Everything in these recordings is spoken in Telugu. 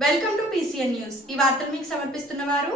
Welcome to PCN news. ఈ వార్తలు మీకు సమర్పిస్తున్నవారు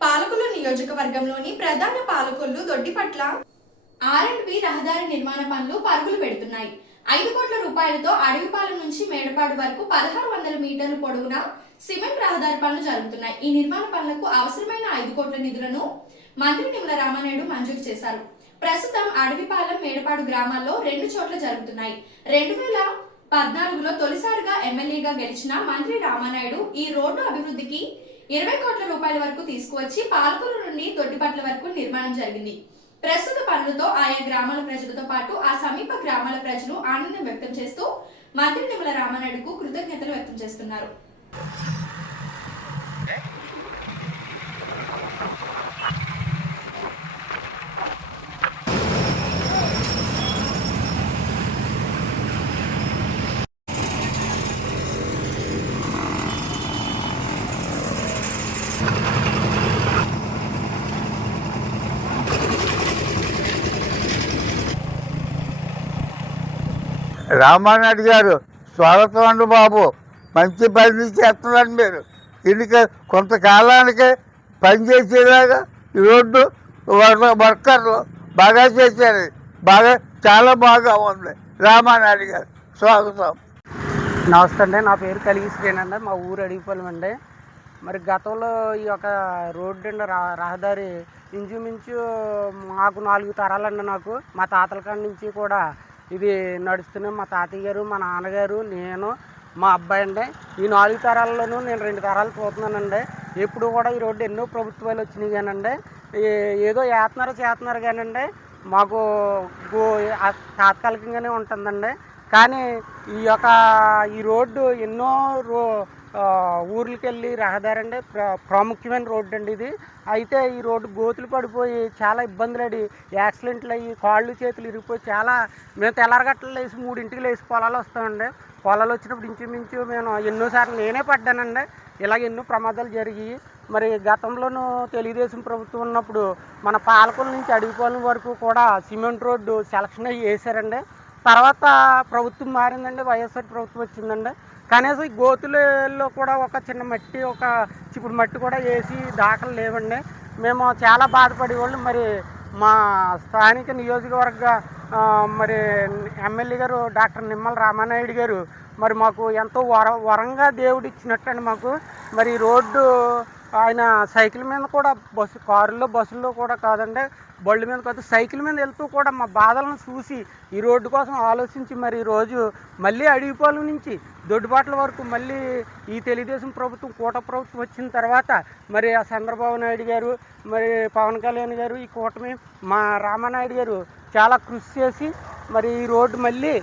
పాలకొల్లు నియోజకవర్గంలోని ప్రధాన పాలకొల్లు దొడ్డిపట్ల ఆర్&బి రహదారి నిర్మాణ పనులు పరుగులు పెడుతున్నాయి. 5 కోట్ల రూపాయలతో అడవిపాలెం నుంచి మేడపాడు వరకు 1600 మీటర్ల పొడవున సిమెంట్ రహదారి పనులు జరుగుతున్నాయి. ఈ నిర్మాణ పనులకు అవసరమైన 5 కోట్ల నిధులను మంత్రి నిమ్మల రామానాయుడు మంజూరు చేశారు. ప్రస్తుతం అడవిపాలెం, మేడపాడు గ్రామాల్లో 2 చోట్ల జరుగుతున్నాయి. 2014లో తొలిసారిగా ఎమ్మెల్యేగా గెలిచిన మంత్రి రామానాయుడు ఈ రోడ్డు అభివృద్ధికి 20 కోట్ల రూపాయల వరకు తీసుకువచ్చి పాలకొల్లు నుండి దొడ్డిపట్ల వరకు నిర్మాణం జరిగింది. ప్రస్తుత పనులతో ఆయా గ్రామాల ప్రజలతో పాటు ఆ సమీప గ్రామాల ప్రజలు ఆనందం వ్యక్తం చేస్తూ మంత్రి నిమ్మల రామానాయుడుకు కృతజ్ఞతలు వ్యక్తం చేస్తున్నారు. రామానాయుడు గారు స్వాగతం అండి బాబు. మంచి పని చేస్తున్నారండి మీరు. దీనికి కొంతకాలానికి పనిచేసేలాగా ఈ రోడ్డు వర్కర్లు బాగా చేశారు. చాలా బాగా ఉంది. రామానాయుడు గారు స్వాగతం. నమస్తే అండి. నా పేరు కలిగి శ్రీనండి. మా ఊరు అడిగిపోలేం అండి. మరి గతంలో ఈ యొక్క రోడ్డు అండి రహదారి ఇంచుమించు మాకు 4 తరాలండి. నాకు మా తాతల కాడి నుంచి కూడా ఇది నడుస్తున్నాం. మా తాతయ్య గారు, మా నాన్నగారు, నేను, మా అబ్బాయి అండి. ఈ 4 తరాల్లోనూ నేను 2 తరాలు చూస్తున్నానండి. ఎప్పుడు కూడా ఈ రోడ్డు ఎన్నో ప్రభుత్వాలు వచ్చినాయి కానండి, ఏదో చేస్తున్నారు కానండి, మాకు తాత్కాలికంగానే ఉంటుందండి. కానీ ఈ రోడ్డు ఎన్నో ఊర్లకి వెళ్ళి రహదారి అండి, ప్రాముఖ్యమైన రోడ్డు అండి ఇది. అయితే ఈ రోడ్డు గోతులు పడిపోయి చాలా ఇబ్బందులు అయ్యి, యాక్సిడెంట్లు అయ్యి, కాళ్ళు చేతులు ఇరిగిపోయి మేము తెల్లారగట్టలు లేసి 3ంటికి లేసి పొలాలు వస్తామండి. పొలాలు వచ్చినప్పుడు ఇంచుమించు మేము ఎన్నోసార్లు నేనే పడ్డానండి. ఇలాగ ఎన్నో ప్రమాదాలు జరిగి, మరి గతంలోనూ తెలుగుదేశం ప్రభుత్వం ఉన్నప్పుడు మన పాలకొల్లు నుంచి అడవిపాలెం వరకు కూడా సిమెంట్ రోడ్డు సెలక్షన్ అయ్యి వేశారండి. తర్వాత ప్రభుత్వం మారిందండి, వైఎస్ఆర్ ప్రభుత్వం వచ్చిందండి. కనీసం ఈ గోతులలో కూడా ఒక చిన్న మట్టి, ఒక చిప్పుడు మట్టి కూడా వేసి దాఖలు లేవండి. మేము చాలా బాధపడేవాళ్ళు. మరి మా స్థానిక నియోజకవర్గ మరి ఎమ్మెల్యే గారు డాక్టర్ నిమ్మల రామానాయుడు గారు మరి మాకు ఎంతో వరంగా దేవుడు ఇచ్చినట్టండి మాకు. మరి రోడ్డు ఆయన సైకిల్ మీద కూడా కారుల్లో బస్సుల్లో కూడా కాదండి, బళ్ళ మీద కాదు, సైకిల్ మీద వెళ్తూ కూడా మా బాధలను చూసి ఈ రోడ్డు కోసం ఆలోచించి మరి ఈరోజు మళ్ళీ అడవిపాలెం నుంచి దొడ్డిపాట్ల వరకు మళ్ళీ ఈ తెలుగుదేశం ప్రభుత్వం, కూట ప్రభుత్వం వచ్చిన తర్వాత మరి ఆ చంద్రబాబు నాయుడు గారు, మరి పవన్ కళ్యాణ్ గారు, ఈ కూటమి మా రామానాయుడు గారు చాలా కృషి చేసి మరి ఈ రోడ్డు మళ్ళీ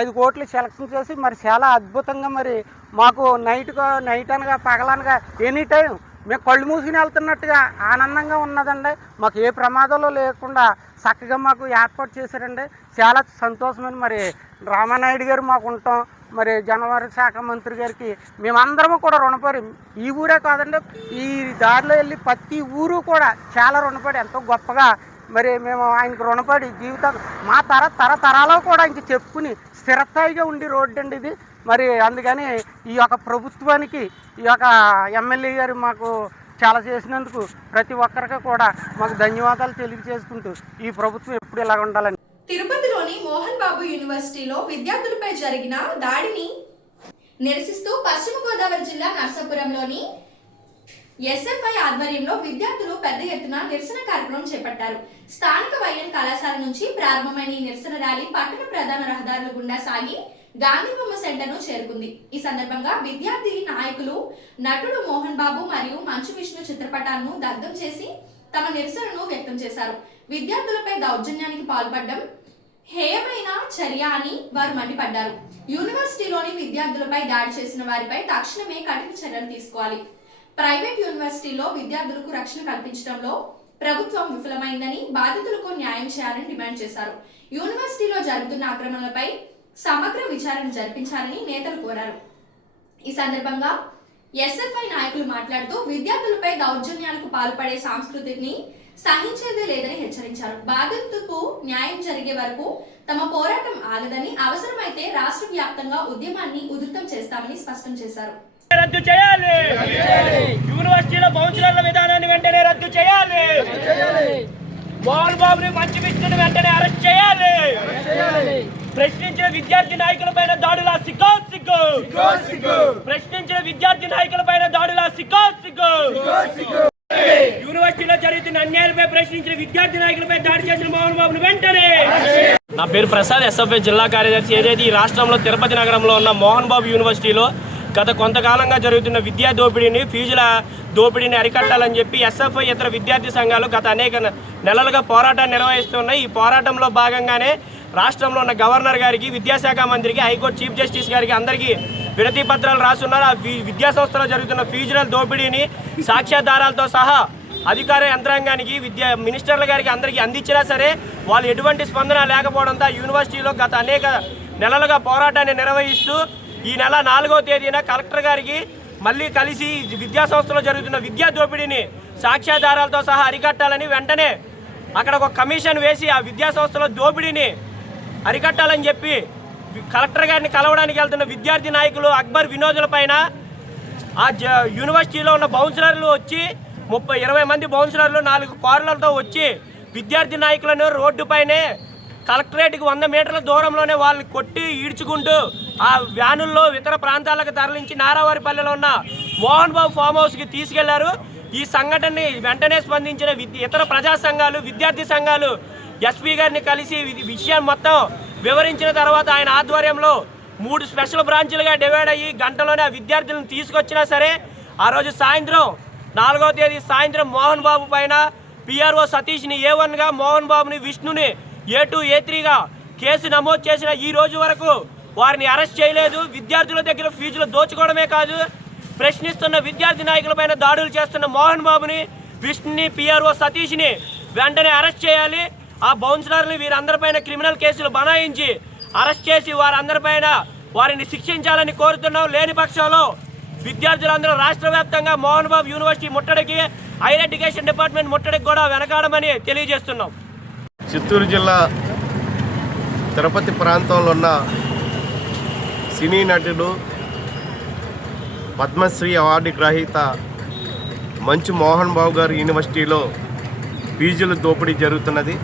5 కోట్లు సెలక్షన్ చేసి మరి చాలా అద్భుతంగా మరి మాకు నైట్ అనగా పగలనగా ఎనీ టైం మేము కళ్ళు మూసుకుని వెళ్తున్నట్టుగా ఆనందంగా ఉన్నదండి. మాకు ఏ ప్రమాదంలో లేకుండా చక్కగా మాకు ఏర్పాటు చేశారండి. చాలా సంతోషమని మరి రామానాయుడు గారు మాకు ఉంటాం. మరి జనవరి శాఖ మంత్రి గారికి మేమందరము కూడా రుణపడి, ఈ ఊరే కాదండి, ఈ దారిలో వెళ్ళి ప్రతి ఊరు కూడా చాలా రుణపడి ఎంతో గొప్పగా మరి మేము ఆయనకు రుణపడి జీవితం మా తరతరాలో కూడా ఇంక చెప్పుకుని స్థిరస్థాయిగా ఉండి రోడ్డు అండి ఇది. మరి అందుకని ఈ యొక్క ప్రభుత్వానికి, ఈ యొక్క ఎమ్మెల్యే గారు మాకు చాలా చేసినందుకు ప్రతి ఒక్కరికి కూడా మాకు ధన్యవాదాలు తెలియజేసుకుంటూ ఈ ప్రభుత్వం ఎప్పుడు ఇలా ఉండాలని. తిరుపతిలోని మోహన్ బాబు యూనివర్సిటీలో విద్యార్థులపై జరిగిన దాడిని నిరసిస్తూ పశ్చిమ గోదావరి జిల్లా నర్సాపురంలోని ఎస్ఎఫ్ఐ ఆధ్వర్యంలో విద్యార్థులు పెద్ద ఎత్తున నిరసన కార్యక్రమం చేపట్టారు. స్థానిక వైఎన్ కళాశాల నుంచి ప్రారంభమైన ఈ నిరసన ర్యాలీ పట్టణ ప్రధాన రహదారుల గుండా సాగి గాంధీ బొమ్మ సెంటర్ను చేరుకుంది. ఈ సందర్భంగా విద్యార్థి నాయకులు నటుడు మోహన్ బాబు మరియు మంచు విష్ణు చిత్రపటాలను దగ్ధం చేసి తమ నిరసనను వ్యక్తం చేశారు. విద్యార్థులపై దౌర్జన్యానికి పాల్పడడం హేయమైన చర్య అని వారు మండిపడ్డారు. యూనివర్సిటీలోని విద్యార్థులపై దాడి చేసిన వారిపై తక్షణమే కఠిన చర్యలు తీసుకోవాలి. ప్రైవేట్ యూనివర్సిటీలో విద్యార్థులకు రక్షణ కల్పించడంలో ప్రభుత్వం విఫలమైందని, బాధితులకు న్యాయం చేయాలని డిమాండ్ చేశారు. యూనివర్సిటీలో జరుగుతున్న ఆక్రమణలపై సమగ్ర విచారణ జరిపించాలని నేతలు కోరారు. ఈ సందర్భంగా ఎస్ఎఫ్ఐ నాయకులు మాట్లాడుతూ విద్యార్థులపై దౌర్జన్యాలకు పాల్పడే సంస్కృతిని సహించేదే లేదని హెచ్చరించారు. బాధితులకు న్యాయం జరిగే వరకు తమ పోరాటం ఆగదని, అవసరమైతే రాష్ట్ర వ్యాప్తంగా ఉద్యమాన్ని ఉధృతం చేస్తామని స్పష్టం చేశారు. రద్దు చేయాలి. యూనివర్సిటీలో బౌన్సర్ల విధానాన్ని వెంటనే రద్దు చేయాలి. మోహన్ బాబుని మంచి విష్ణుని వెంటనే అరెస్ట్ చేయాలి. ప్రశ్నించిన విద్యార్థి నాయకులపైన దాడుల సిగ్గు. ప్రశ్నించిన విద్యార్థి నాయకులపైన దాడుల సిగ్గు. యూనివర్సిటీలో జరుగుతున్న అన్యాయాలపై ప్రశ్నించిన విద్యార్థి నాయకులపై దాడి చేసిన మోహన్ బాబుని వెంటనే. నా పేరు ప్రసాద్, ఎస్ఎఫ్ఐ జిల్లా కార్యదర్శి. ఏదైతే ఈ రాష్ట్రంలో తిరుపతి నగరంలో ఉన్న మోహన్ బాబు యూనివర్సిటీలో గత కొంతకాలంగా జరుగుతున్న విద్యా దోపిడీని, ఫీజుల దోపిడీని అరికట్టాలని చెప్పి ఎస్ఎఫ్ఐ ఇతర విద్యార్థి సంఘాలు గత అనేక నెలలుగా పోరాటాన్ని నిర్వహిస్తున్నాయి. ఈ పోరాటంలో భాగంగానే రాష్ట్రంలో ఉన్న గవర్నర్ గారికి, విద్యాశాఖ మంత్రికి, హైకోర్టు చీఫ్ జస్టిస్ గారికి అందరికీ వినతి పత్రాలు రాస్తున్నారు. ఆ విద్యాసంస్థలో జరుగుతున్న ఫీజుల దోపిడీని సాక్ష్యాధారాలతో సహా అధికార యంత్రాంగానికి, మినిస్టర్ల గారికి అందరికీ అందించినా సరే వాళ్ళు ఎటువంటి స్పందన లేకపోవడంతో యూనివర్సిటీలో గత అనేక నెలలుగా పోరాటాన్ని నిర్వహిస్తూ ఈ నెల 4వ తేదీన కలెక్టర్ గారికి మళ్ళీ కలిసి విద్యాసంస్థలో జరుగుతున్న విద్యా దోపిడీని సాక్ష్యాధారాలతో సహా అరికట్టాలని వెంటనే అక్కడ ఒక కమిషన్ వేసి ఆ విద్యాసంస్థలో దోపిడీని అరికట్టాలని చెప్పి కలెక్టర్ గారిని కలవడానికి వెళ్తున్న విద్యార్థి నాయకులు అక్బర్ వినోదుల పైన ఆ యూనివర్సిటీలో ఉన్న బౌన్సర్లు వచ్చి 20 మంది బౌన్సర్లు 4 కార్లతో వచ్చి విద్యార్థి నాయకులను రోడ్డుపైనే కలెక్టరేట్కి 100 మీటర్ల దూరంలోనే వాళ్ళని కొట్టి ఈడ్చుకుంటూ ఆ వ్యానుల్లో ఇతర ప్రాంతాలకు తరలించి నారావారిపల్లెలో ఉన్న మోహన్ బాబు ఫామ్ హౌస్కి తీసుకెళ్లారు. ఈ సంఘటనని వెంటనే స్పందించిన ఇతర ప్రజా సంఘాలు, విద్యార్థి సంఘాలు ఎస్పీ గారిని కలిసి విషయాన్ని మొత్తం వివరించిన తర్వాత ఆయన ఆధ్వర్యంలో 3 స్పెషల్ బ్రాంచ్లుగా డివైడ్ అయ్యి గంటలోనే ఆ విద్యార్థులను తీసుకొచ్చినా సరే ఆ రోజు సాయంత్రం 4వ తేదీ సాయంత్రం మోహన్ బాబు పైన పిఆర్ఓ సతీష్ని A1గా, మోహన్ బాబుని విష్ణుని A2, A3గా కేసు నమోదు చేసిన ఈ రోజు వరకు వారిని అరెస్ట్ చేయలేదు. విద్యార్థుల దగ్గర ఫీజులు దోచుకోవడమే కాదు, ప్రశ్నిస్తున్న విద్యార్థి నాయకులపైన దాడులు చేస్తున్న మోహన్ బాబుని, విష్ణుని, పిఆర్ఓ సతీష్ని వెంటనే అరెస్ట్ చేయాలి. ఆ బౌన్సర్ని వీరందరిపైన క్రిమినల్ కేసులు బనాయించి అరెస్ట్ చేసి వారిని శిక్షించాలని కోరుతున్నాం. లేని పక్షంలో విద్యార్థులందరూ రాష్ట్ర వ్యాప్తంగా మోహన్ బాబు యూనివర్సిటీ ముట్టడికి, హైయర్ ఎడ్యుకేషన్ డిపార్ట్మెంట్ ముట్టడికి కూడా వెనకాడమని తెలియజేస్తున్నాం. చిత్తూరు జిల్లా తిరుపతి ప్రాంతంలో ఉన్న సినీ నటుడు, పద్మశ్రీ అవార్డు గ్రహీత మంచు మోహన్ బాబు గారి యూనివర్సిటీలో ఫీజుల దోపిడీ జరుగుతున్నది.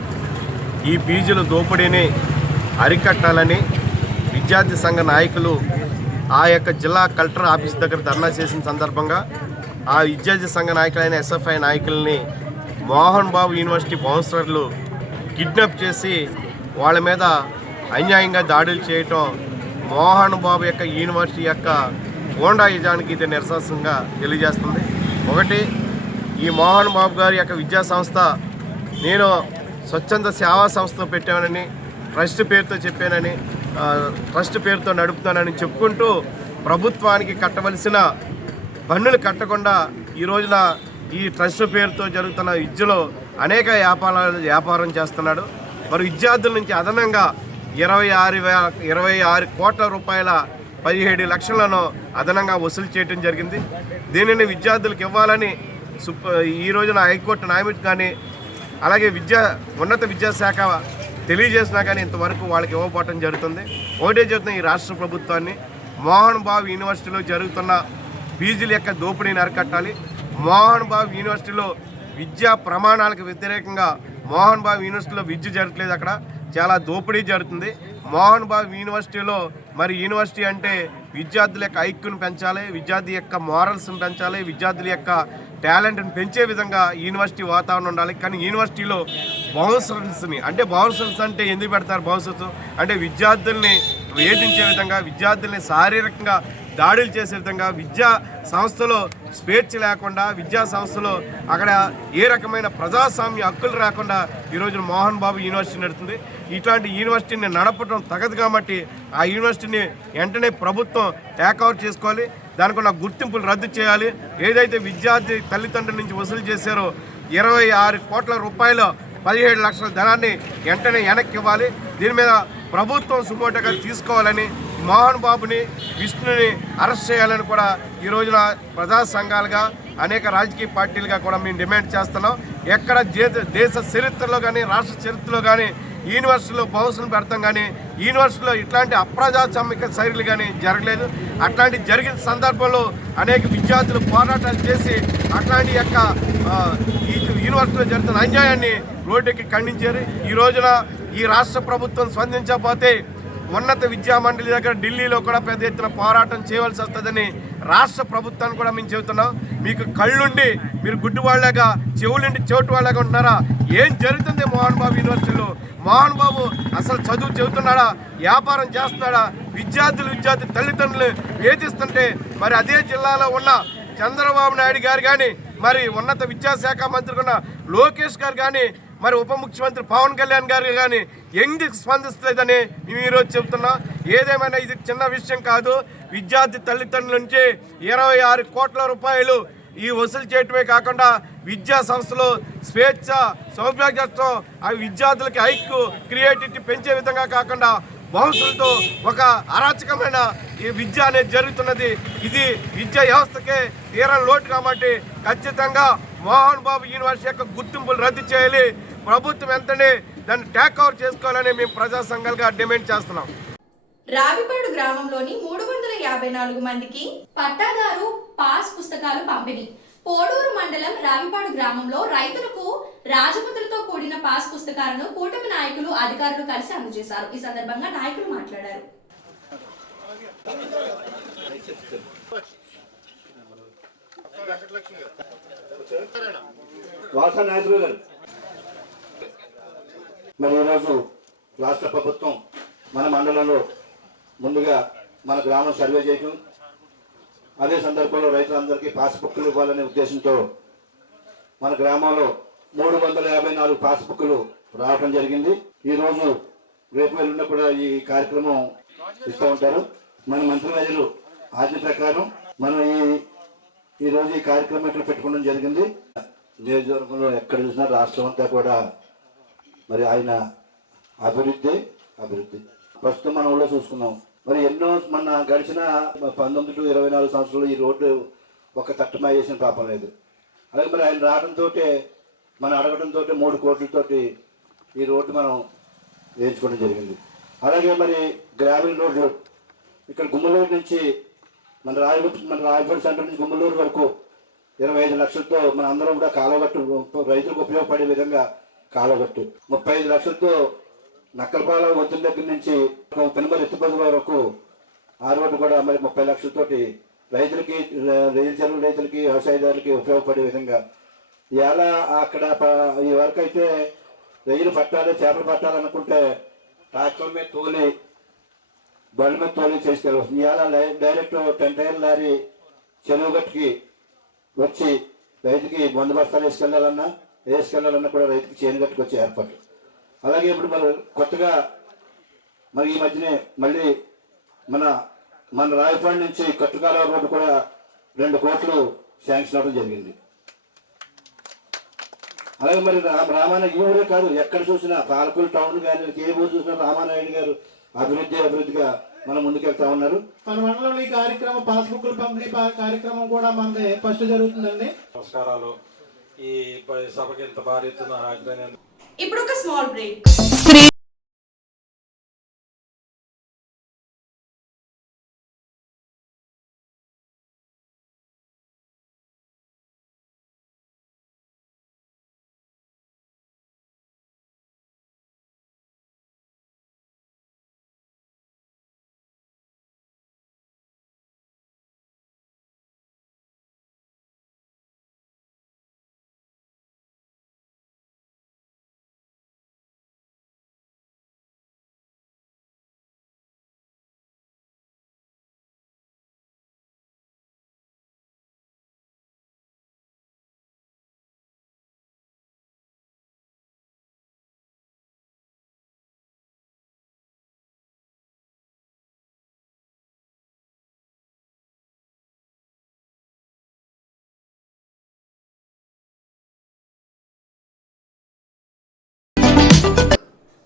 ఈ ఫీజుల దోపిడీని అరికట్టాలని విద్యార్థి సంఘ నాయకులు ఆ యొక్క జిల్లా కలెక్టర్ ఆఫీస్ దగ్గర ధర్నా చేసిన సందర్భంగా ఆ విద్యార్థి సంఘ నాయకులైన ఎస్ఎఫ్ఐ నాయకుల్ని మోహన్ బాబు యూనివర్సిటీ బౌన్సర్లు కిడ్నాప్ చేసి వాళ్ళ మీద అన్యాయంగా దాడులు చేయటం మోహన్ బాబు యొక్క యూనివర్సిటీ యొక్క గూండాయిజానికి ఇది నిరసనగా తెలియజేస్తుంది. ఒకటి, ఈ మోహన్ బాబు గారి యొక్క విద్యా సంస్థ నేను స్వచ్ఛంద సేవా సంస్థ పెట్టానని, ట్రస్ట్ పేరుతో చెప్పానని, ట్రస్ట్ పేరుతో నడుపుతానని చెప్పుకుంటూ ప్రభుత్వానికి కట్టవలసిన పన్నులు కట్టకుండా ఈ రోజున ఈ ట్రస్ట్ పేరుతో జరుగుతున్న విద్యలో అనేక వ్యాపారం చేస్తున్నాడు. మరి విద్యార్థుల నుంచి అదనంగా 26 కోట్ల రూపాయల 17 లక్షలను అదనంగా వసూలు చేయడం జరిగింది. దీనిని విద్యార్థులకు ఇవ్వాలని ఈ రోజున హైకోర్టు న్యాయమూర్తి కానీ అలాగే ఉన్నత విద్యాశాఖ తెలియజేసినా కానీ ఇంతవరకు వాళ్ళకి ఇవ్వకపోవటం జరుగుతుంది. ఒకటే చెప్తున్న ఈ రాష్ట్ర ప్రభుత్వాన్ని మోహన్ బాబు యూనివర్సిటీలో జరుగుతున్న ఫీజుల యొక్క దోపిడీని అరికట్టాలి. మోహన్ బాబు యూనివర్సిటీలో విద్యా ప్రమాణాలకు వ్యతిరేకంగా మోహన్ బాబు యూనివర్సిటీలో విద్య జరగట్లేదు, అక్కడ చాలా దోపిడీ జరుగుతుంది. మోహన్ బాబు యూనివర్సిటీలో మరి యూనివర్సిటీ అంటే విద్యార్థుల యొక్క ఐక్యూను పెంచాలి, విద్యార్థి యొక్క మోరల్స్ని పెంచాలి, విద్యార్థుల యొక్క టాలెంట్ని పెంచే విధంగా యూనివర్సిటీ వాతావరణం ఉండాలి. కానీ యూనివర్సిటీలో బౌన్సర్స్ని అంటే బౌన్సర్స్ అంటే ఎందుకు పెడతారు? బౌన్సర్స్ అంటే విద్యార్థుల్ని వేధించే విధంగా, విద్యార్థుల్ని శారీరకంగా దాడులు చేసే విధంగా, విద్యా సంస్థలో స్వేచ్ఛ లేకుండా, విద్యా సంస్థలో అక్కడ ఏ రకమైన ప్రజాస్వామ్య హక్కులు రాకుండా ఈరోజు మోహన్ బాబు యూనివర్సిటీ నడుస్తుంది. ఇట్లాంటి యూనివర్సిటీని నడపడం తగదు కాబట్టి ఆ యూనివర్సిటీని వెంటనే ప్రభుత్వం టేక్ఓవర్ చేసుకోవాలి. దానికి ఉన్న గుర్తింపులు రద్దు చేయాలి. ఏదైతే విద్యార్థి తల్లిదండ్రుల నుంచి వసూలు చేశారో 26 కోట్ల రూపాయలు 17 లక్షల ధనాన్ని వెంటనే వెనక్కి ఇవ్వాలి. దీని మీద ప్రభుత్వం సుమోటోగా తీసుకోవాలని, మోహన్ బాబుని, విష్ణుని అరెస్ట్ చేయాలని కూడా ఈ రోజున ప్రజా సంఘాలుగా, అనేక రాజకీయ పార్టీలుగా కూడా మేము డిమాండ్ చేస్తున్నాం. ఎక్కడ దేశ చరిత్రలో కానీ, రాష్ట్ర చరిత్రలో కానీ యూనివర్సిటీలో బౌన్సులు పెడతాం కానీ యూనివర్సిటీలో ఇట్లాంటి అప్రజాస్వామిక చర్యలు కానీ జరగలేదు. అట్లాంటి జరిగిన సందర్భంలో అనేక విద్యార్థులు పోరాటాలు చేసి అట్లాంటి యొక్క ఈ యూనివర్సిటీలో జరుగుతున్న అన్యాయాన్ని రోడ్డుకి ఖండించారు. ఈ రోజున ఈ రాష్ట్ర ప్రభుత్వం స్పందించకపోతే ఉన్నత విద్యా మండలి దగ్గర ఢిల్లీలో కూడా పెద్ద ఎత్తున పోరాటం చేయవలసి వస్తుందని రాష్ట్ర ప్రభుత్వాన్ని కూడా మేము చెబుతున్నాం. మీకు కళ్ళుండి మీరు గుడ్డివాళ్ళగా, చెవులుండి చెవిటి వాళ్ళగా ఉంటున్నారా? ఏం జరుగుతుంది మోహన్ బాబు యూనివర్సిటీలో? మోహన్ బాబు అసలు చదువు చెబుతున్నాడా? వ్యాపారం చేస్తున్నాడా? విద్యార్థి తల్లిదండ్రులు వేధిస్తుంటే మరి అదే జిల్లాలో ఉన్న చంద్రబాబు నాయుడు గారు కానీ, మరి ఉన్నత విద్యాశాఖ మంత్రి ఉన్న లోకేష్ గారు కానీ, మరి ఉప ముఖ్యమంత్రి పవన్ కళ్యాణ్ గారు కానీ ఎందుకు స్పందిస్తలేదని మేము ఈరోజు చెబుతున్నాం. ఏదేమైనా ఇది చిన్న విషయం కాదు. విద్యార్థి తల్లిదండ్రుల నుంచి 26 కోట్ల రూపాయలు ఈ వసూలు చేయటమే కాకుండా విద్యా సంస్థలో స్వేచ్ఛ, సౌభాగ్యత్వం, ఆ విద్యార్థులకి ఐక్యూ, క్రియేటివిటీ పెంచే విధంగా కాకుండా బౌన్సులతో ఒక అరాచకమైన ఈ విద్య అనేది జరుగుతున్నది. ఇది విద్యా వ్యవస్థకే తీరని లోటు కాబట్టి ఖచ్చితంగా మోహన్ బాబు యూనివర్సిటీ యొక్క గుర్తింపులు రద్దు చేయాలి. ప్రభుత్వం వెంటనే దాన్ని టేక్ ఓవర్ చేసుకోవాలని మేము ప్రజా సంఘాలుగా డిమాండ్ చేస్తున్నాం. రావిపాడు గ్రామంలోని 354 మందికి పట్టాదారు పాస్ పుస్తకాలు పంపిణీ. పోడూరు మండలం రావిపాడు గ్రామంలో రైతులకు రాజముద్రతో కూడిన పాస్ పుస్తకాలను కూటమి నాయకులు, అధికారులు కలిసి అందజేశారు. ఈ సందర్భంగా నాయకులు మాట్లాడారు. మరి ఈరోజు రాష్ట్ర ప్రభుత్వం మన మండలంలో ముందుగా మన గ్రామం సర్వే చేయడం, అదే సందర్భంలో రైతులందరికీ పాస్ బుక్లు ఇవ్వాలనే ఉద్దేశంతో మన గ్రామంలో 354 పాస్ బుక్లు రావడం జరిగింది. ఈరోజు రేపు వెళ్ళినా కూడా ఈ కార్యక్రమం ఇస్తూ ఉంటారు. మన మంత్రివర్యులు ఆజ్ఞ ప్రకారం మనం ఈరోజు ఈ కార్యక్రమం ఇక్కడ పెట్టుకోవడం జరిగింది. నియోజకవర్గంలో ఎక్కడ చూసినా రాష్ట్రం అంతా కూడా మరి ఆయన అభివృద్ధి ప్రస్తుతం మన ఊళ్ళో చూసుకున్నాం. మరి ఎన్నో మన గడిచిన 19 to 24 సంవత్సరాలు ఈ రోడ్డు ఒక తట్టుమా చేసిన పాపం లేదు. అలాగే మరి ఆయన రావడంతో, మనం అడగడంతో 3 కోట్లతోటి ఈ రోడ్డు మనం వేయించుకోవడం జరిగింది. అలాగే మరి గ్రామీణ రోడ్లు ఇక్కడ గుమ్మలూరు నుంచి మన రాయపూడి సెంటర్ నుంచి గుమ్మలూరు వరకు 25 లక్షలతో మన అందరం కూడా కాలువగట్టు రైతులకు ఉపయోగపడే విధంగా కాలువగట్టు, 35 లక్షలతో నక్కలపాలెం వద్దుల దగ్గర నుంచి పెనుమల ఎత్తుపల్లి వరకు ఆ రోడ్డు కూడా మరి 30 లక్షలతోటి రైతులకి, చెరువు రైతులకి, వ్యవసాయదారులకి ఉపయోగపడే విధంగా ఇవాళ అక్కడ ఈ వరకు అయితే రొయ్యలు పట్టాలి, చేపలు పట్టాలనుకుంటే ట్రాక్టర్ మీద తోలి, బండి మీద తోలి చేసుకెళ్ళవచ్చు. ఇవాళ డైరెక్ట్ 10 టైర్ల లారీ చెరువు గట్టుకి వచ్చి రైతుకి మందు బస్తాలు వేసుకెళ్ళాలన్నా కూడా రైతుకి చేను గట్టుకు వచ్చే ఏర్పాటు. అలాగే ఇప్పుడు మనం కొత్తగా మరి ఈ మధ్యనే మళ్ళీ మన రాయపాడు నుంచి కట్టుకాల రోడ్డు కూడా 2 కోట్లు శాంక్షన్ అవడం జరిగింది. అలాగే మరి రామానాయుడు ఈ ఊరే కాదు, ఎక్కడ చూసినా పాలకులు టౌన్ కానీ ఏ ఊరు చూసినా రామానాయుడు గారు అభివృద్ధిగా మనం ముందుకెళ్తా ఉన్నారు. మన మండలంలో ఈ కార్యక్రమం పాస్బుక్లు పంపిణీ కార్యక్రమం కూడా మనది ఫస్ట్ జరుగుతుందండి. నమస్కారాలు. ఈ సభకి ఇంత భారీ ఎత్తున ఇప్పుడు ఒక స్మాల్ బ్రేక్.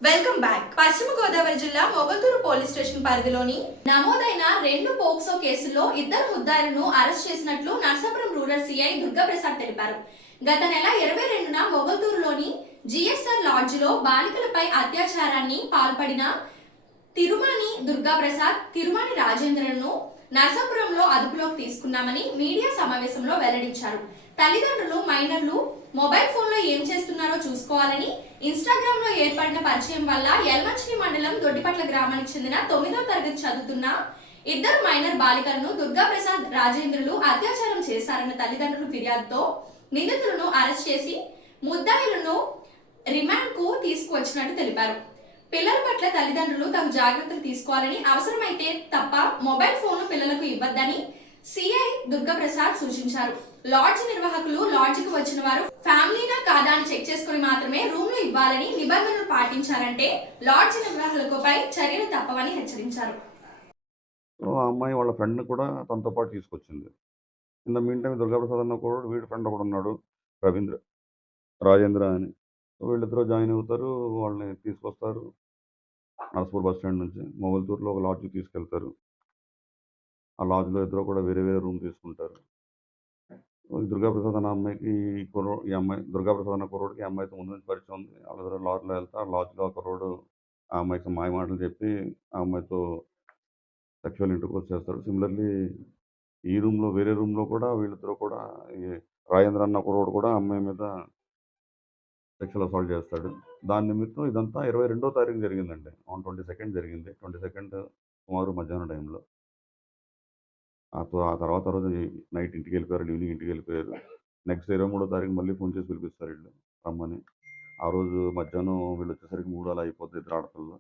Welcome back. పశ్చిమ గోదావరి జిల్లా మొగల్తూరు పోలీస్ స్టేషన్ పరిధిలోని నమోదైన 2 పోక్సో కేసుల్లో 2 ముద్దాయిలను అరెస్ట్ చేసినట్లు నర్సాపురం రూరల్ సిఐ దుర్గాప్రసాద్ తెలిపారు. గత నెల 22న మొగల్తూరులోని జిఎస్ఆర్ లాడ్జిలో బాలికలపై అత్యాచారాన్ని పాల్పడిన తిరుమణి దుర్గాప్రసాద్, తిరుమణి రాజేంద్రను నర్సాపురంలో అదుపులోకి తీసుకున్నామని మీడియా సమావేశంలో వెల్లడించారు. తల్లిదండ్రులు మైనర్లు మొబైల్ ఫోన్లో ఏం చేస్తున్నారో చూసుకోవాలని, ఇన్స్టాగ్రామ్ లో ఏర్పడిన పరిచయం వల్ల యల్మంచిలి మండలం దొడ్డిపట్ల గ్రామానికి చెందిన 9వ తరగతి చదువుతున్న 2 మైనర్ బాలికలను దుర్గాప్రసాద్, రాజేంద్రులు అత్యాచారం చేశారన్న తల్లిదండ్రుల ఫిర్యాదుతో నిందితులను అరెస్ట్ చేసి ముద్దాయిలను రిమాండ్ కు తీసుకువచ్చినట్టు తెలిపారు. పిల్లల పట్ల తల్లిదండ్రులు తగు జాగ్రత్తలు తీసుకోవాలని, అవసరమైతే తప్ప మొబైల్ ఫోన్ పిల్లలకు ఇవ్వద్దని సిఐ దుర్గాప్రసాద్ సూచించారు. లాడ్జ్ నిర్వాహకులు లాడ్జికి వచ్చిన వారు ఫ్యామిలీనా కాదా అని చెక్ చేసుకుని మాత్రమే రూమ్లు ఇవ్వాలని నిబంధనలు పాటించారంటే లాడ్జ్ నిర్వాహకులపై చర్యలు తప్పవని హెచ్చరించారు. ఆ అమ్మాయి వాళ్ళ ఫ్రెండ్ని కూడా తనతో పాటు తీసుకొచ్చింది. In the mean time Durgaprasad అన్న కూడా వీడి ఫ్రెండ్ ఒకడు ఉన్నాడు, రాజేంద్ర అని. వీళ్ళిద్దరూ జాయిన్ అవుతారు, వాళ్ళని తీసుకొస్తారు నర్సపూర్ బస్ స్టాండ్ నుంచి మొగల్తూరులో ఒక లాడ్జ్కి తీసుకెళ్తారు. ఆ లాడ్జ్లో ఇద్దరు కూడా వేరే వేరే రూమ్ తీసుకుంటారు. దుర్గాప్రసాద్ అన్న అమ్మాయికి ఈ అమ్మాయి దుర్గాప్రసాద్ అన్న కుర్రోడికి ఈ అమ్మాయితో ముందు నుంచి పరిచయం ఉంది. వాళ్ళిద్దరు లాడ్జ్లో వెళ్తే ఆ లాడ్జ్లో ఆ కుర్రోడు ఆ అమ్మాయికి మాయ మాటలు చెప్పి ఆ అమ్మాయితో సెక్షువల్ ఇంటర్కోర్స్ చేస్తాడు. సిమిలర్లీ ఈ రూమ్లో వేరే రూమ్లో కూడా వీళ్ళిద్దరూ కూడా ఈ రాజేంద్ర అన్న కుర్రోడు కూడా అమ్మాయి మీద సెక్షువల్ అసాల్ట్ చేస్తాడు. దాని నిమిత్తం ఇదంతా 22వ తారీఖు జరిగిందండి. ఆన్ 22nd జరిగింది. 22nd సుమారు మధ్యాహ్నం టైంలో. ఆ తర్వాత రోజు నైట్ ఇంటికి వెళ్ళిపోయారు, ఈవినింగ్ ఇంటికి వెళ్ళిపోయారు. నెక్స్ట్ 23వ తారీఖు మళ్ళీ ఫోన్ చేసి పిలిపిస్తారు వీళ్ళు రమ్మని. ఆ రోజు మధ్యాహ్నం వీళ్ళు వచ్చేసరికి 3 అలా అయిపోతుంది. ఇద్దరు ఆడపిల్లలు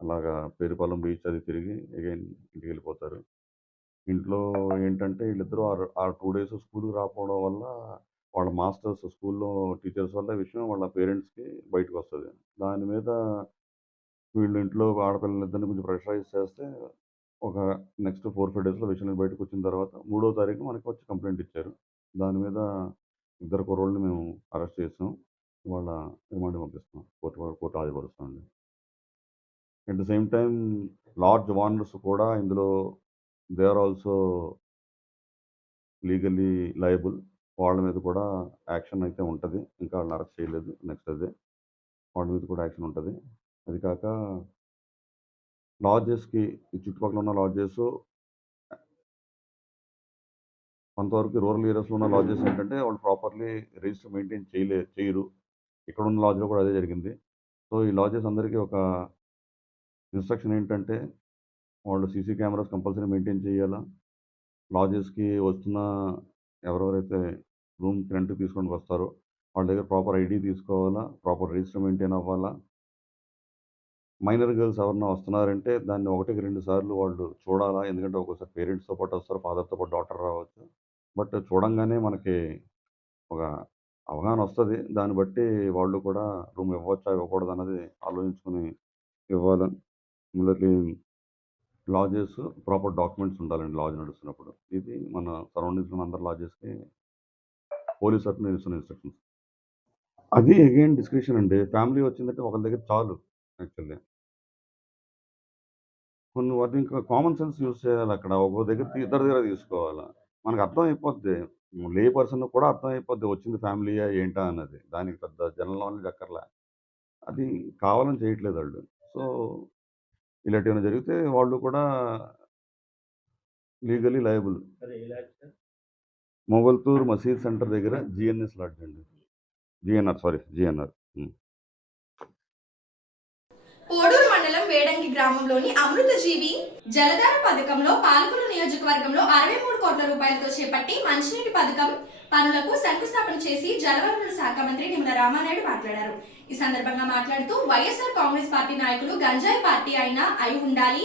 అలాగా పేరుపాలెం బీచ్ అది తిరిగి అగైన్ ఇంటికి వెళ్ళిపోతారు. ఇంట్లో ఏంటంటే వీళ్ళిద్దరూ ఆ 2 days స్కూల్కి రాకపోవడం వల్ల వాళ్ళ మాస్టర్స్ స్కూల్లో టీచర్స్ వల్ల ఈ విషయం వాళ్ళ పేరెంట్స్కి బయటకు వస్తుంది. దాని మీద వీళ్ళు ఇంట్లో ఆడపిల్లలిద్దరిని కొంచెం ప్రెషరైజ్ చేస్తే ఒక నెక్స్ట్ 4-5 daysలో విషయం బయటకు వచ్చిన తర్వాత 3వ తారీఖు మనకి వచ్చి కంప్లైంట్ ఇచ్చారు. దాని మీద 2 కుర్రోళ్ళని మేము అరెస్ట్ చేసాం. వాళ్ళ రిమాండ్ పంపిస్తాం, కోర్టు హాజరుపరుస్తామండి. At the same time lodge owners కూడా ఇందులో they are also legally liable. వాళ్ళ మీద కూడా యాక్షన్ అయితే ఉంటుంది. ఇంకా వాళ్ళని అరెస్ట్ చేయలేదు. నెక్స్ట్ అదే వాళ్ళ మీద కూడా యాక్షన్ ఉంటుంది. అది కాక లాడ్జెస్కి ఈ చుట్టుపక్కల ఉన్న లాడ్జెస్ కొంతవరకు రూరల్ ఏరియాస్లో ఉన్న లాడ్జెస్ ఏంటంటే వాళ్ళు ప్రాపర్లీ రిజిస్టర్ మెయింటైన్ చేయరు. ఇక్కడ ఉన్న లాడ్జ్లో కూడా అదే జరిగింది. సో ఈ లాడ్జెస్ అందరికీ ఒక ఇన్స్ట్రక్షన్ ఏంటంటే వాళ్ళు సీసీ కెమెరాస్ కంపల్సరీ మెయింటైన్ చేయాలా. లాడ్జెస్కి వస్తున్న ఎవరెవరైతే రూమ్కి రెంట్కి తీసుకొని వస్తారో వాళ్ళ దగ్గర ప్రాపర్ ఐడి తీసుకోవాలా, ప్రాపర్ రిజిస్టర్ మెయింటైన్ అవ్వాలా. మైనర్ గర్ల్స్ ఎవరన్నా వస్తున్నారంటే దాన్ని 1-2 సార్లు వాళ్ళు చూడాలా. ఎందుకంటే ఒక్కోసారి పేరెంట్స్తో పాటు వస్తారు, ఫాదర్తో పాటు డాటర్ రావచ్చు. బట్ చూడంగానే మనకి ఒక అవగాహన వస్తుంది. దాన్ని బట్టి వాళ్ళు కూడా రూమ్ ఇవ్వచ్చా ఇవ్వకూడదు అన్నది ఆలోచించుకొని ఇవ్వాలి. మిమ్మల్ని లాడ్జెస్ ప్రాపర్ డాక్యుమెంట్స్ ఉండాలండి లాడ్జ్ నడుస్తున్నప్పుడు. ఇది మన సరౌండింగ్స్లో అందరు లాడ్జెస్కి పోలీస్ తరఫున ఇస్తున్న ఇన్స్ట్రక్షన్స్. అది అగైన్ డిస్క్రిప్షన్ అండి. ఫ్యామిలీ వచ్చిందంటే ఒకరి దగ్గర చాలు. యాక్చువల్లీ కొన్ని వాటి ఇంకా కామన్ సెన్స్ యూజ్ చేయాలి. అక్కడ ఒక దగ్గర ఇద్దరి దగ్గర తీసుకోవాలా. మనకు అర్థం అయిపోద్ది, లే పర్సన్ కూడా అర్థం అయిపోద్ది వచ్చింది ఫ్యామిలీయా ఏంటా అన్నది. దానికి పెద్ద జనరల్ నాలెడ్జ్ అక్కర్లే. అది కావాలని చేయట్లేదు వాళ్ళు. సో ఇలాంటివి ఏమైనా జరిగితే వాళ్ళు కూడా లీగలీ లయబుల్. మొగల్తూరు మసీద్ సెంటర్ దగ్గర జిఎన్ఎస్ లాడ్జ్ అండి. జిఎన్ఆర్. పోడూరు మండలం వేడంగి గ్రామంలోని అమృతజీవి జలధార పథకంలో పాలకొల్లు నియోజకవర్గంలో 63 కోట్ల రూపాయలతో చేపట్టి మంచినీటి పథకం పనులకు శంకుస్థాపన చేసి జలవనరుల శాఖ మంత్రి నిమ్మల రామానాయుడు మాట్లాడారు. ఈ సందర్భంగా మాట్లాడుతూ వైఎస్ఆర్ కాంగ్రెస్ పార్టీ నాయకులు గంజాయి పార్టీ అయినా అయి ఉండాలి,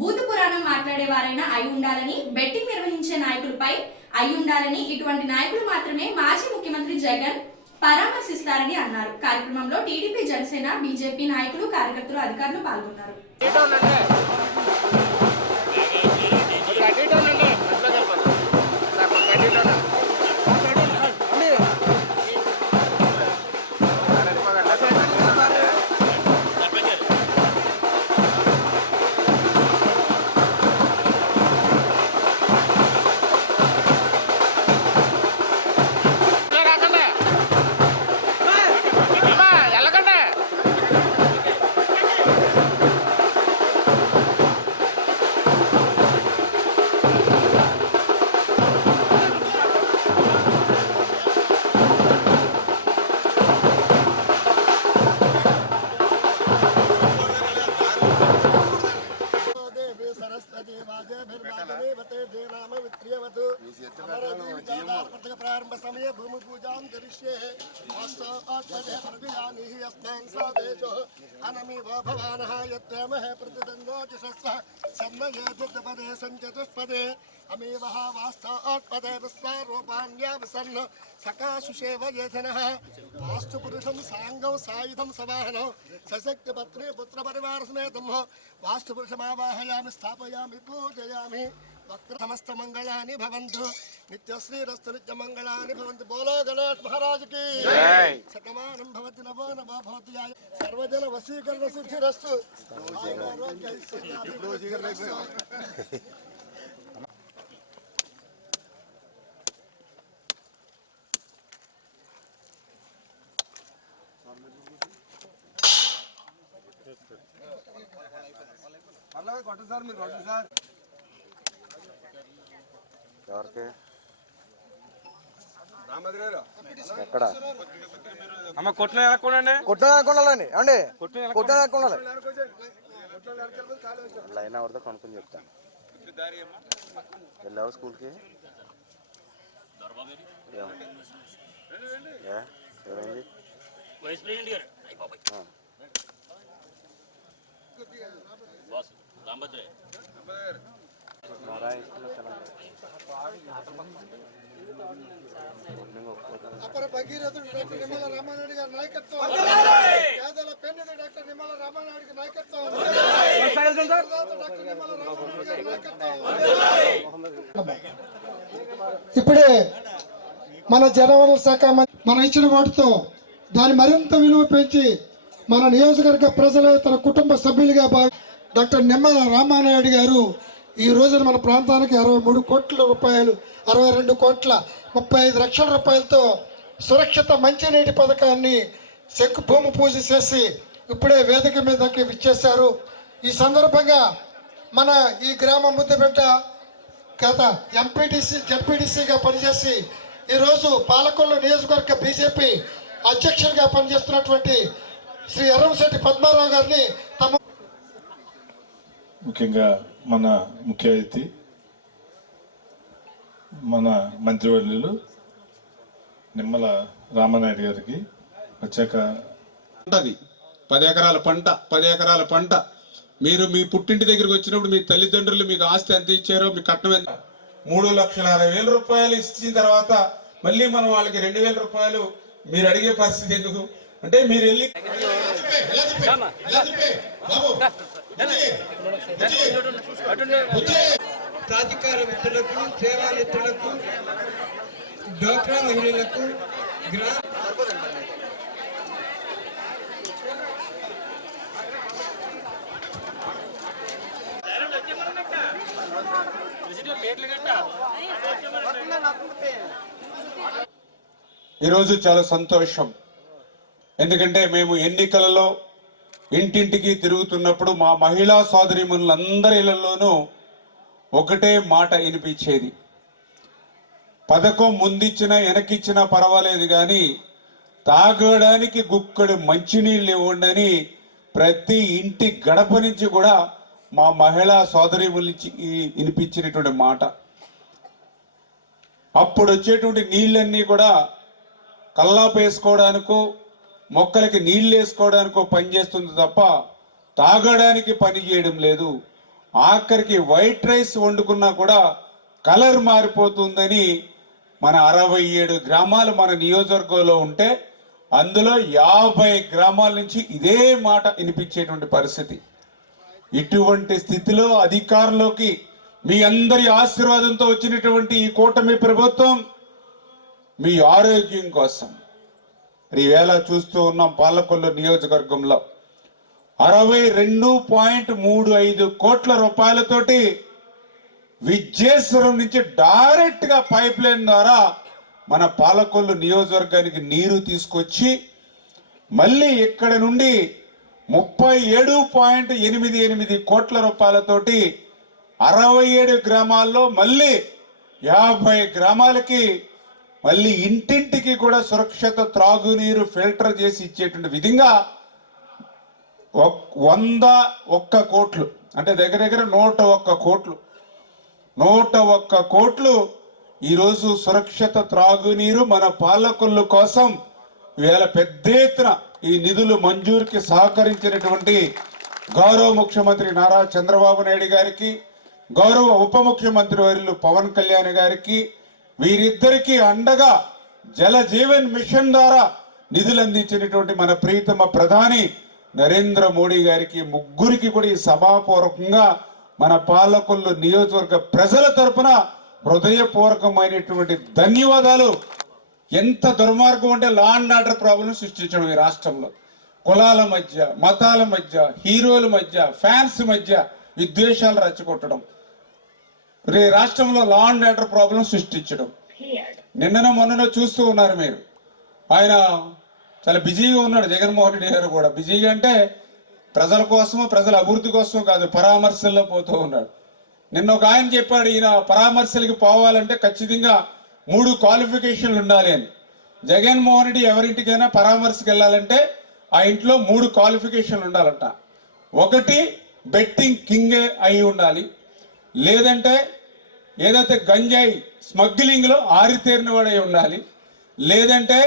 భూత పురాణం మాట్లాడేవారైనా అయి ఉండాలని, బెట్టింగ్ నిర్వహించే నాయకులపై అయి ఉండాలని, ఇటువంటి నాయకులు మాత్రమే మాజీ ముఖ్యమంత్రి జగన్ పరామర్శిస్తారని అన్నారు. కార్యక్రమంలో టీడీపీ, జనసేన, బీజేపీ నాయకులు, కార్యకర్తలు, అధికారులు పాల్గొన్నారు. पूजां करिष्ये वास्तवोत्पदे प्रतिजानीहि अस्मान् स्वादेशो अनमिव भवानः यत्तेमहे प्रतिदन्दोतिषस्व सन्नयेतुपदे सञ्चतुष्पदे अमीवः वास्तवोत्पदे विश्वारूपाण्यवसन् सकाशुषेव येधनः वास्तुपुरुषं साङ्गं सायुधं सवाहनं सशक्तिपत्नी पुत्रपरिवारसमेतं वास्तुपुरुषमावाहयामि स्थापयामि पूजयामि वक्रसमस्तमङ्गलानि भवन्तु नित्यश्रीरस्तु नित्यमङ्गलानि भवन्तु बोलो गणेश महाराज की सकमानं भवति नवो नवो भवति सर्वजन वशीकरण सिद्धिरस्तु ఎక్కడ అమ్మ కొట్టిన అనుకోండి అండి కొట్టిన అనుకోండి లైన్ ఎవరితో కనుక్కొని చెప్తాను వెళ్ళావు స్కూల్కి ఏమైంది అపర భగీరథుడు డాక్టర్ నిమ్మల రామానాయుడు గారి నాయకత్వం పేదల పెన్నిధి డాక్టర్ నిమ్మల రామానాయుడు గారి నాయకత్వం డాక్టర్ నిమ్మల రామానాయుడు గారి నాయకత్వం. ఇప్పుడే మన జనవనరుల శాఖ మనం ఇచ్చిన ఓటుతో దాన్ని మరింత విలువ పెంచి మన నియోజకవర్గ ప్రజలు తన కుటుంబ సభ్యులుగా డాక్టర్ నిమ్మల రామానాయుడు గారు ఈ రోజున మన ప్రాంతానికి 63 కోట్ల రూపాయలు 62 కోట్ల 35 లక్షల రూపాయలతో సురక్షిత మంచినీటి పథకాన్ని భూమి పూజ చేసి ఇప్పుడే వేదిక మీదకి విచ్చేశారు. ఈ సందర్భంగా మన ఈ గ్రామ ముద్దుబిడ్డ గత ఎంపీటీసీ జెడ్పీటీసీగా పనిచేసి ఈరోజు పాలకొల్లు నియోజకవర్గ బీజేపీ అధ్యక్షుడిగా పనిచేస్తున్నటువంటి శ్రీ ఎర్రంశెట్టి పద్మారావు గారిని ముఖ్యంగా మన ముఖ్య అతిథి మన మంత్రివర్యులు నిమ్మల రామానాయుడు గారికి ప్రత్యేక 10 ఎకరాల పంట 10 ఎకరాల పంట మీరు మీ పుట్టింటి దగ్గరికి వచ్చినప్పుడు మీ తల్లిదండ్రులు మీకు ఆస్తి ఎంత ఇచ్చారో మీ కట్నం ఎంత 3,60,000 రూపాయలు ఇచ్చిన తర్వాత మళ్ళీ మనం వాళ్ళకి 2,000 రూపాయలు మీరు అడిగే పరిస్థితి ఎందుకు అంటే మీరు వెళ్ళి ప్రాధికార మిత్రులకు సేవా మిత్రులకు డ్వాక్రా మహిళలకు ఈరోజు చాలా సంతోషం. ఎందుకంటే మేము ఎన్నికలలో ఇంటింటికి తిరుగుతున్నప్పుడు మా మహిళా సోదరీమణులందరి ఇళ్లలోనూ ఒకటే మాట వినిపించేది, పథకం ముందిచ్చినా వెనకిచ్చినా పర్వాలేదు కానీ తాగడానికి గుక్కడు మంచినీళ్ళు ఇవ్వండి అని ప్రతి ఇంటి గడప నుంచి కూడా మా మహిళా సోదరీమణుల నుంచి వినిపించినటువంటి మాట. అప్పుడు వచ్చేటువంటి నీళ్ళన్నీ కూడా కల్లాపు వేసుకోవడానికో మొక్కలకి నీళ్ళు వేసుకోవడానికో పనిచేస్తుంది తప్ప తాగడానికి పని చేయడం లేదు. ఆఖరికి వైట్ రైస్ వండుకున్నా కూడా కలర్ మారిపోతుందని మన 67 గ్రామాలు మన నియోజకవర్గంలో ఉంటే అందులో 50 గ్రామాల నుంచి ఇదే మాట వినిపించేటువంటి పరిస్థితి. ఇటువంటి స్థితిలో అధికారంలోకి మీ అందరి ఆశీర్వాదంతో వచ్చినటువంటి ఈ కూటమి ప్రభుత్వం మీ ఆరోగ్యం కోసం ఈవేళ చూస్తూ ఉన్నాం. పాలకొల్లు నియోజకవర్గంలో 62.35 కోట్ల రూపాయలతోటి విజయేశ్వరం నుంచి డైరెక్ట్గా పైప్ లైన్ ద్వారా మన పాలకొల్లు నియోజకవర్గానికి నీరు తీసుకొచ్చి మళ్ళీ ఇక్కడ నుండి 37.88 కోట్ల రూపాయలతోటి 67 గ్రామాల్లో మళ్ళీ 50 గ్రామాలకి మళ్ళీ ఇంటింటికి కూడా సురక్షిత త్రాగునీరు ఫిల్టర్ చేసి ఇచ్చేటువంటి విధంగా 101 కోట్లు అంటే దగ్గర దగ్గర 101 కోట్లు ఈరోజు సురక్షిత త్రాగునీరు మన పాలకుల కోసం ఇవాళ పెద్ద ఎత్తున ఈ నిధులు మంజూరుకి సహకరించినటువంటి గౌరవ ముఖ్యమంత్రి నారా చంద్రబాబు నాయుడు గారికి, గౌరవ ఉప ముఖ్యమంత్రి వర్యులు పవన్ కళ్యాణ్ గారికి, వీరిద్దరికీ అండగా జల జీవన్ మిషన్ ద్వారా నిధులు అందించినటువంటి మన ప్రీతమ ప్రధాని నరేంద్ర మోడీ గారికి, ముగ్గురికి కూడా ఈ సభాపూర్వకంగా మన పాలకులు నియోజకవర్గ ప్రజల తరపున హృదయపూర్వకమైనటువంటి ధన్యవాదాలు. ఎంత దుర్మార్గం అంటే లా అండ్ ఆర్డర్ ప్రాబ్లం సృష్టించడం ఈ రాష్ట్రంలో. కులాల మధ్య, మతాల మధ్య, హీరోల మధ్య, ఫ్యాన్స్ మధ్య విద్వేషాలు రెచ్చగొట్టడం, రాష్ట్రంలో లా అండ్ ఆర్డర్ ప్రాబ్లం సృష్టించడం. నిన్ననో మొన్ననో చూస్తూ ఉన్నారు మీరు. ఆయన చాలా బిజీగా ఉన్నాడు. జగన్మోహన్ రెడ్డి గారు కూడా బిజీగా అంటే ప్రజల కోసమో ప్రజల అభివృద్ధి కోసమో కాదు, పరామర్శల్లో పోతూ ఉన్నాడు. నిన్న ఒక ఆయన చెప్పాడు, ఈయన పరామర్శలకి పోవాలంటే ఖచ్చితంగా 3 క్వాలిఫికేషన్లు ఉండాలి అని. జగన్మోహన్ రెడ్డి ఎవరింటికైనా పరామర్శకు వెళ్ళాలంటే ఆ ఇంట్లో 3 క్వాలిఫికేషన్లు ఉండాలంట. ఒకటి, బెట్టింగ్ కింగే అయి ఉండాలి, లేదంటే ఏదైతే గంజాయి స్మగ్లింగ్లో ఆరితేరిన వాడై ఉండాలి, లేదంటే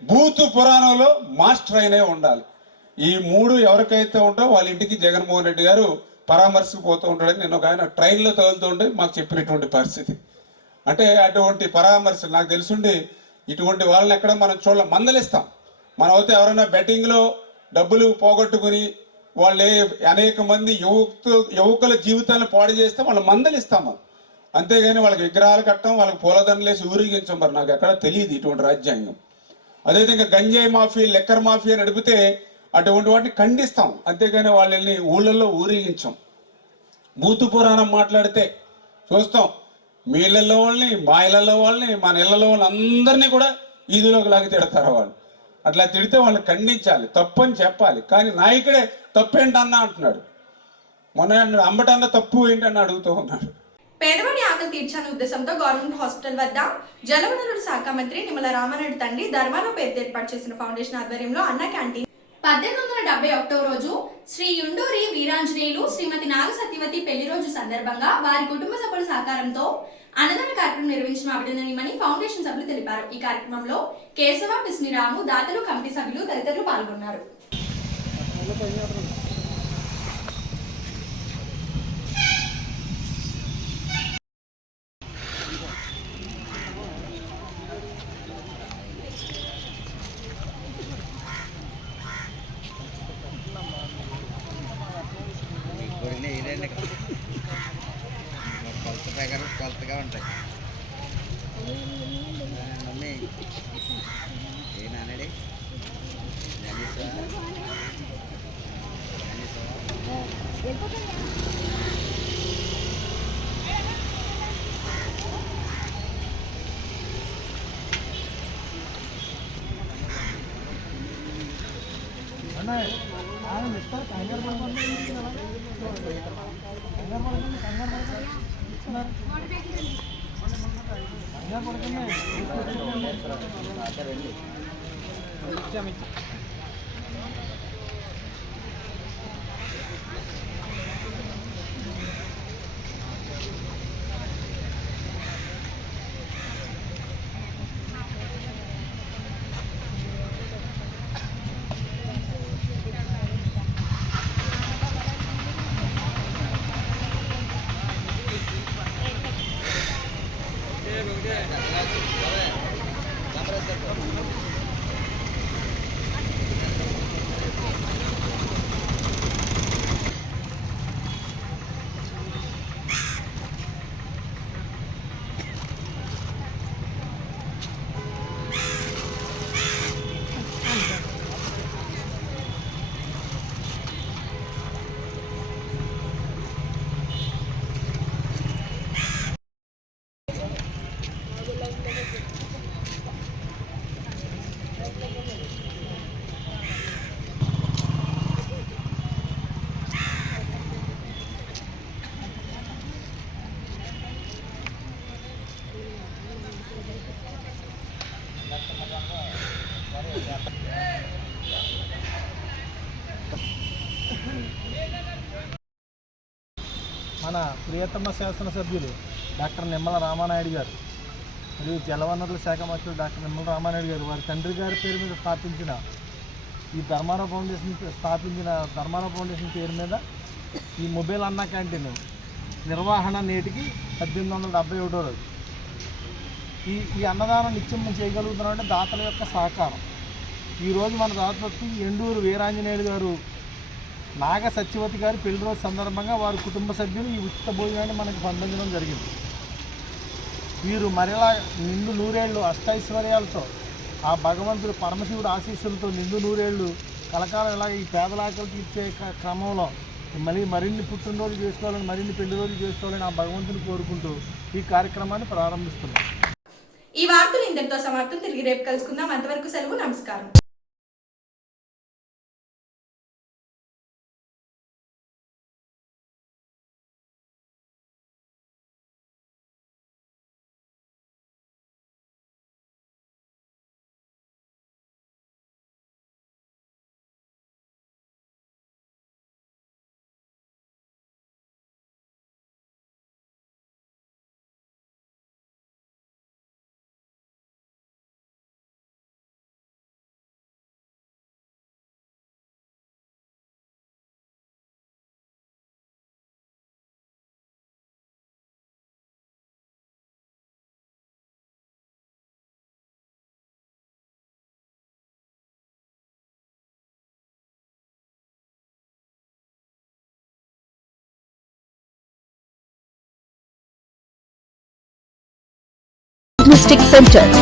బూతు పురాణంలో మాస్టర్ అయినే ఉండాలి. ఈ 3 ఎవరికైతే ఉంటో వాళ్ళ ఇంటికి జగన్మోహన్ రెడ్డి గారు పరామర్శకు పోతూ ఉంటాడని నేను ఒక ఆయన ట్రైన్లో తగులుతూ ఉంటే మాకు చెప్పినటువంటి పరిస్థితి. అంటే అటువంటి పరామర్శలు నాకు తెలుసుండి ఇటువంటి వాళ్ళని ఎక్కడ మనం చూడాలి, మందలిస్తాం. మనం అయితే ఎవరైనా బెట్టింగ్లో డబ్బులు పోగొట్టుకుని వాళ్ళే అనేక మంది యువకుల జీవితాలను పాడు చేస్తే వాళ్ళు మందలిస్తాం మనం. అంతేగాని వాళ్ళకి విగ్రహాలు కట్టడం, వాళ్ళకి పూలదండలేసి ఊరేగించం. మరి నాకు ఎక్కడ తెలియదు ఇటువంటి రాజ్యాంగం. అదేవిధంగా గంజాయి మాఫియా, లెక్కర్ మాఫియా నడిపితే అటువంటి వాటిని ఖండిస్తాం, అంతేగాని వాళ్ళని ఊళ్ళల్లో ఊరేగించాం. బూతు పురాణం మాట్లాడితే చూస్తాం, మీ ఇళ్లలో వాళ్ళని, మా ఇళ్లలో వాళ్ళని, మన ఇళ్లలో వాళ్ళని అందరినీ కూడా ఈదులోకి లాగి తిడతారు వాళ్ళు. అట్లా తిడితే వాళ్ళని ఖండించాలి, తప్పని చెప్పాలి. కానీ నాయకుడే తప్పేంటన్నా అంటున్నాడు. మొన్న అంబటన్న తప్పు ఏంటని అడుగుతూ ఉన్నాడు. పేదవాడి ఆకలి తీర్చాలనే ఉద్దేశంతో గవర్నమెంట్ హాస్పిటల్ వద్ద జలవనరుల శాఖ మంత్రి నిమ్మల రామారెడ్డి తండ్రి ధర్మారావు పేరుతో ఏర్పాటు చేసిన ఫౌండేషన్ ఆధ్వర్యంలో అన్న క్యాంటీన్ 1871 రోజు శ్రీ యుండూరి వీరాంజనేయులు శ్రీమతి నాగ సత్యవతి పెళ్లి రోజు సందర్భంగా వారి కుటుంబ సభ్యుల సహకారంతో అన్నదాన కార్యక్రమం నిర్వహించడం అభినందనీయమని ఫౌండేషన్ సభ్యులు తెలిపారు. ఈ కార్యక్రమంలో కేశవ, పిస్నిరాము, దాతలు, కమిటీ సభ్యులు తదితరులు పాల్గొన్నారు. కొలతగా ఉంటాయి. మమ్మీ ఏనానడి మన ప్రియతమ శాసనసభ్యులు డాక్టర్ నిమ్మల రామానాయుడు గారు మరియు జలవనరుల శాఖ మంత్రులు డాక్టర్ నిమ్మల రామానాయుడు గారు వారి తండ్రి గారి పేరు మీద స్థాపించిన ఈ ధర్మారావు ఫౌండేషన్ పేరు మీద ఈ మొబైల్ అన్న క్యాంటీన్ నిర్వహణ నేటికి 1871 రోజు. ఈ అన్నదానం నిత్యం మనం చేయగలుగుతున్నామంటే దాతల యొక్క సహకారం. ఈరోజు మన దాతృత్వ ఎండూరు వీరాంజనేయులు గారు నాగ సత్యవతి గారి పెళ్లి రోజు సందర్భంగా వారి కుటుంబ సభ్యులు ఈ ఉచిత భోజనాన్ని మనకు పంపించడం జరిగింది. వీరు మరలా నిండు నూరేళ్లు అష్టైశ్వర్యాలతో ఆ భగవంతుడు పరమశివుడు ఆశీస్సులతో నిండు నూరేళ్లు కలకాలం ఇలాగ ఈ పేదల ఆకలి తీర్చే క్రమంలో మరిన్ని పుట్టినరోజులు చేసుకోవాలని, మరిన్ని పెళ్లి రోజులు చేసుకోవాలని ఆ భగవంతుని కోరుకుంటూ ఈ కార్యక్రమాన్ని ప్రారంభిస్తున్నాం. ఈ వార్తలు ఇంతటితో సమాప్తం. తిరిగి రేపు కలుసుకుందాం. అంతవరకు సెలవు. నమస్కారం. Diagnostic Center.